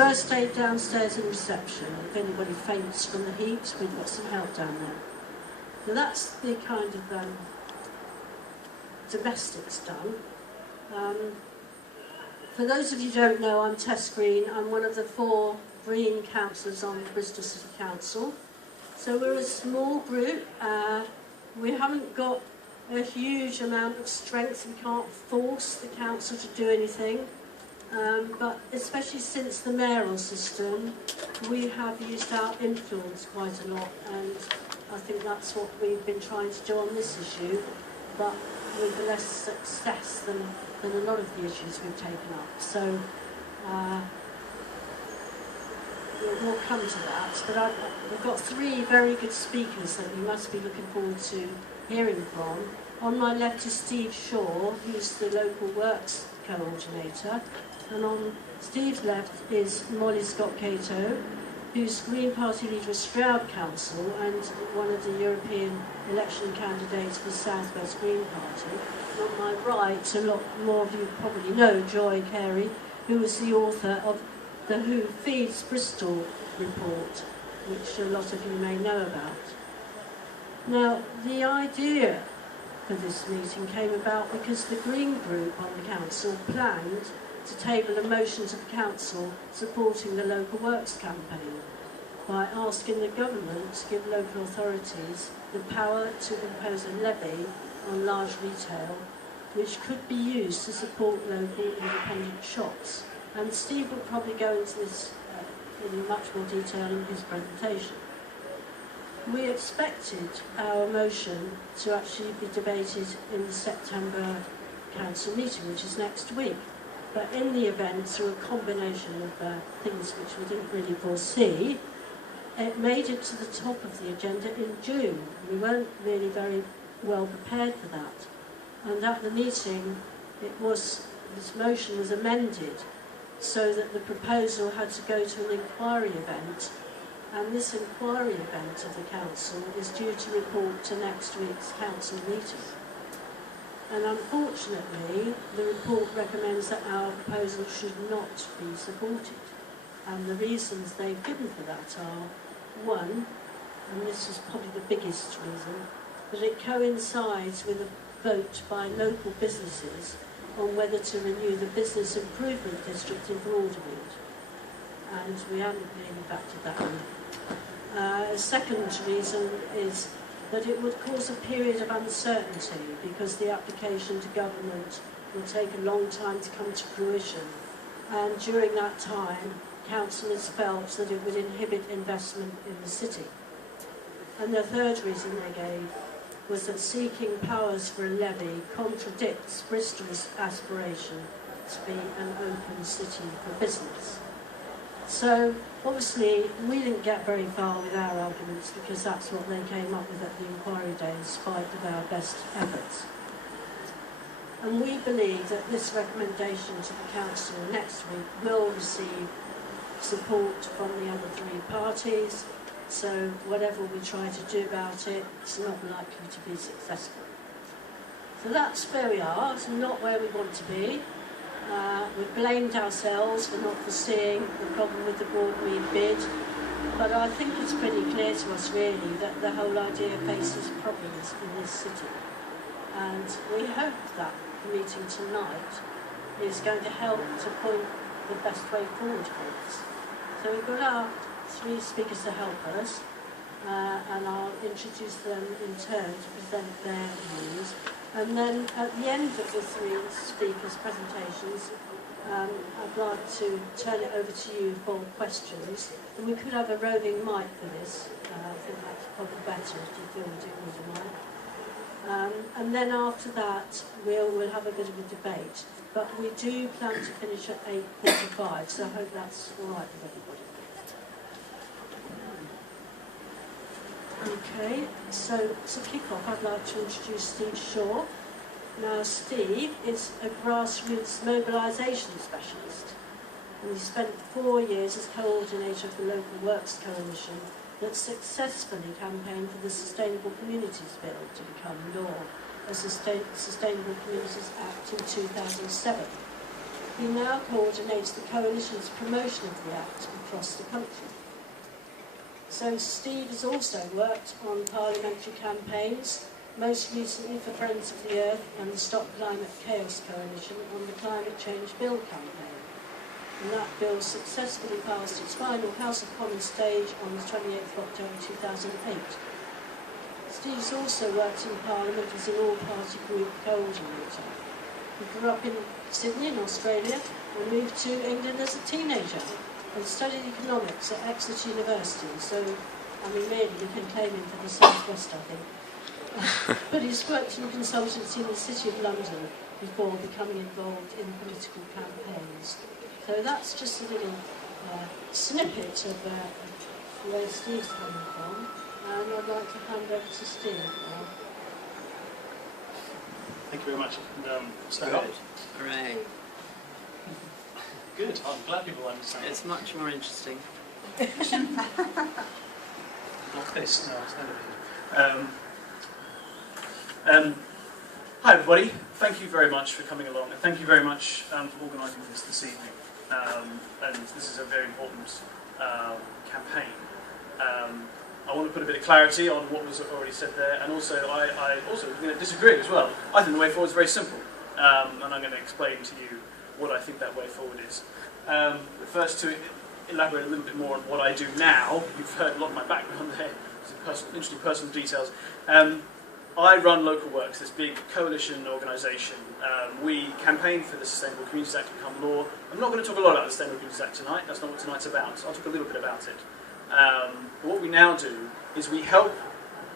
First aid downstairs in reception. If anybody faints from the heat, we've got some help down there. So that's the kind of domestics done. For those of you who don't know, I'm Tess Green. I'm one of the 4 Green councillors on the Bristol City Council. So we're a small group. We haven't got a huge amount of strength. We can't force the council to do anything. But especially since the mayoral system, we have used our influence quite a lot, and I think that's what we've been trying to do on this issue, but with less success than a lot of the issues we've taken up. So we'll come to that. But we've got 3 very good speakers that you must be looking forward to hearing from. On my left is Steve Shaw, who's the local works coordinator. And on Steve's left is Molly Scott-Cato, who's Green Party leader of Stroud Council and one of the European election candidates for South West Green Party. And on my right, a lot more of you probably know Joy Carey, who was the author of the Who Feeds Bristol report, which a lot of you may know about. Now, the idea for this meeting came about because the Green Group on the council planned to table a motion to the council supporting the local works campaign by asking the government to give local authorities the power to impose a levy on large retail, which could be used to support local independent shops. And Steve will probably go into this in much more detail in his presentation. We expected our motion to actually be debated in the September council meeting, which is next week. But in the event, through a combination of things which we didn't really foresee, it made it to the top of the agenda in June. We weren't really very well prepared for that. And at the meeting, this motion was amended so that the proposal had to go to an inquiry event. And this inquiry event of the council is due to report to next week's council meeting. And unfortunately, the report recommends that our proposal should not be supported. And the reasons they've given for that are, one, and this is probably the biggest reason, that it coincides with a vote by local businesses on whether to renew the business improvement district in Broadwood. And we haven't really factored that in. A second reason is that it would cause a period of uncertainty because the application to government will take a long time to come to fruition. And during that time, councillors felt that it would inhibit investment in the city. And the third reason they gave was that seeking powers for a levy contradicts Bristol's aspiration to be an open city for business. So, obviously, we didn't get very far with our arguments because that's what they came up with at the inquiry day in spite of our best efforts. And we believe that this recommendation to the council next week will receive support from the other 3 parties, so whatever we try to do about it, it's not likely to be successful. So that's where we are. It's not where we want to be. We've blamed ourselves for not foreseeing the problem with the Broadmead bid, but I think it's pretty clear to us really that the whole idea faces problems in this city. And we hope that the meeting tonight is going to help to point the best way forward for us. So we've got our 3 speakers to help us, and I'll introduce them in turn to present their views. And then at the end of the 3 speakers' presentations, I'd like to turn it over to you for questions. And we could have a roving mic for this. I think that's probably better if you feel we do need a mic. And then after that, we'll have a bit of a debate. But we do plan to finish at 8:45, so I hope that's all right with everybody. Okay, so to kick off, I'd like to introduce Steve Shaw. Now, Steve is a grassroots mobilisation specialist, and he spent 4 years as coordinator of the Local Works Coalition that successfully campaigned for the Sustainable Communities Bill to become law, as the Sustainable Communities Act in 2007. He now coordinates the Coalition's promotion of the Act across the country. So Steve has also worked on parliamentary campaigns, most recently for Friends of the Earth and the Stop Climate Chaos Coalition on the Climate Change Bill campaign. And that bill successfully passed its final House of Commons stage on the 28th of October 2008. Steve's also worked in Parliament as an all-party group coordinator. He grew up in Sydney in Australia and moved to England as a teenager and studied economics at Exeter University. So, I mean, really, we can claim him for the Southwest, I think. But he's worked in consultancy in the City of London before becoming involved in political campaigns. So that's just a little snippet of where Steve's coming from. And I'd like to hand over to Steve now. Thank you very much. And, stay Good. Hooray. Good. I'm glad people understand. It's much more interesting. Not this. No, it's never been. Hi everybody. Thank you very much for coming along, and thank you very much for organising this evening. And this is a very important campaign. I want to put a bit of clarity on what was already said there, and also I also disagree as well. I think the way forward is very simple, and I'm going to explain to you what I think that way forward is. But first, to elaborate a little bit more on what I do now, you've heard a lot of my background there, some interesting personal details. I run Local Works, this big coalition organisation. We campaign for the Sustainable Communities Act to become law. I'm not going to talk a lot about the Sustainable Communities Act tonight, that's not what tonight's about. I'll talk a little bit about it. But what we now do is we help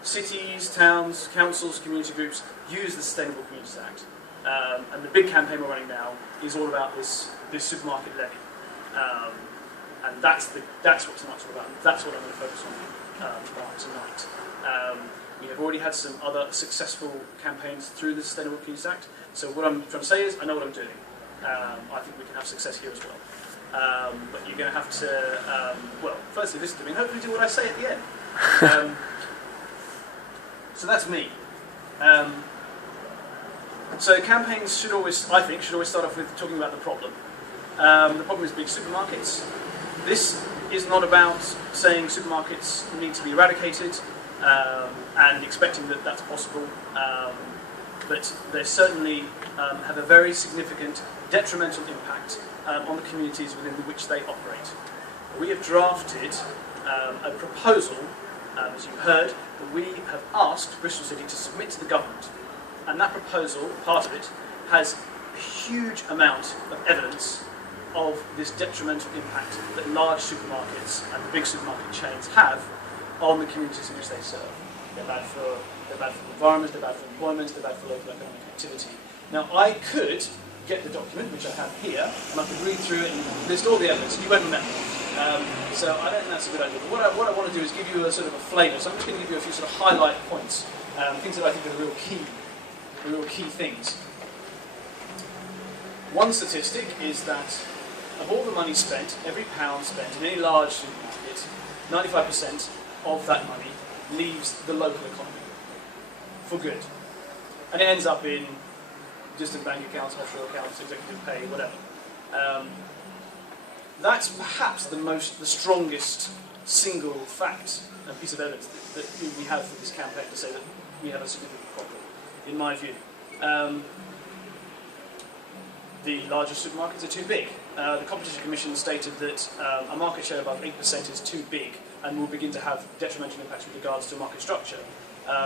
cities, towns, councils, community groups use the Sustainable Communities Act. And the big campaign we're running now is all about this supermarket levy. And that's what tonight's all about. That's what I'm going to focus on tonight. We have already had some other successful campaigns through the Sustainable Communities Act. So what I'm trying to say is, I know what I'm doing. I think we can have success here as well. But you're going to have to, well, firstly listen to me and hopefully do what I say at the end. So that's me. So campaigns should always, I think, start off with talking about the problem. The problem is big supermarkets. This is not about saying supermarkets need to be eradicated and expecting that that's possible, but they certainly have a very significant detrimental impact on the communities within which they operate. We have drafted a proposal, as you heard, that we have asked Bristol City to submit to the government. And that proposal, part of it, has a huge amount of evidence of this detrimental impact that large supermarkets and the big supermarket chains have on the communities in which they serve. They're bad for the environment, they're bad for employment, they're bad for local economic activity. Now, I could get the document, which I have here, and I could read through it and list all the evidence, and you won't remember. So I don't think that's a good idea. But what I want to do is give you a sort of a flavour. So I'm just going to give you a few sort of highlight points, things that I think are the real key things. One statistic is that of all the money spent, every pound spent in any large supermarket, 95% of that money leaves the local economy for good. And it ends up in distant bank accounts, offshore accounts, executive pay, whatever. That's perhaps the strongest single fact and piece of evidence that we have for this campaign to say that we have a significant problem, in my view. The largest supermarkets are too big. The Competition Commission stated that a market share above 8% is too big and will begin to have detrimental impacts with regards to market structure.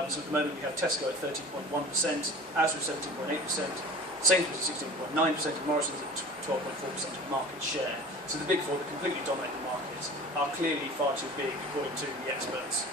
So at the moment we have Tesco at 13.1%, Asda at 17.8%, Sainsbury's at 16.9%, and Morrison's at 12.4% of market share. So the big four that completely dominate the market are clearly far too big, according to the experts.